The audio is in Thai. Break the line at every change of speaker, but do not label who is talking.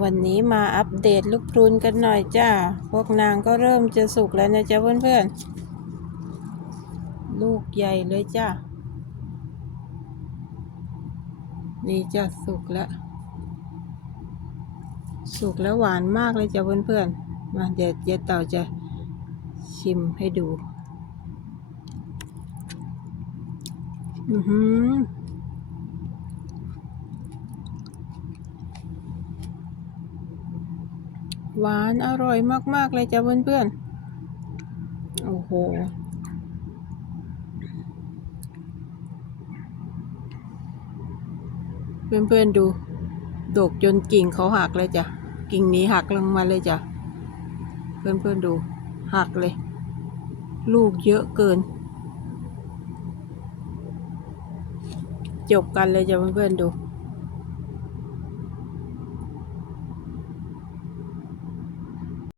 วันนี้มาอัปเดตลูกพรุนกันหน่อยจ้า พวกนางก็เริ่มจะสุกแล้วนะจ๊ะเพื่อนๆ ลูกใหญ่เลยจ้า นี่จะสุกแล้ว สุกแล้วหวานมากเลยจ้ะเพื่อนๆ มาเดี๋ยวเจ๊เต่าจะชิมให้ดู อือหือ หวานอร่อยมาก ๆ เลยจ้ะเพื่อนๆ โอ้โห เพื่อนๆ ดู ดกจนกิ่งเขาหักเลยจ้ะ กิ่งนี้หักลงมาเลยจ้ะ เพื่อนๆ ดู หักเลย ลูกเยอะเกิน จบกันเลยจ้ะเพื่อนๆ ดู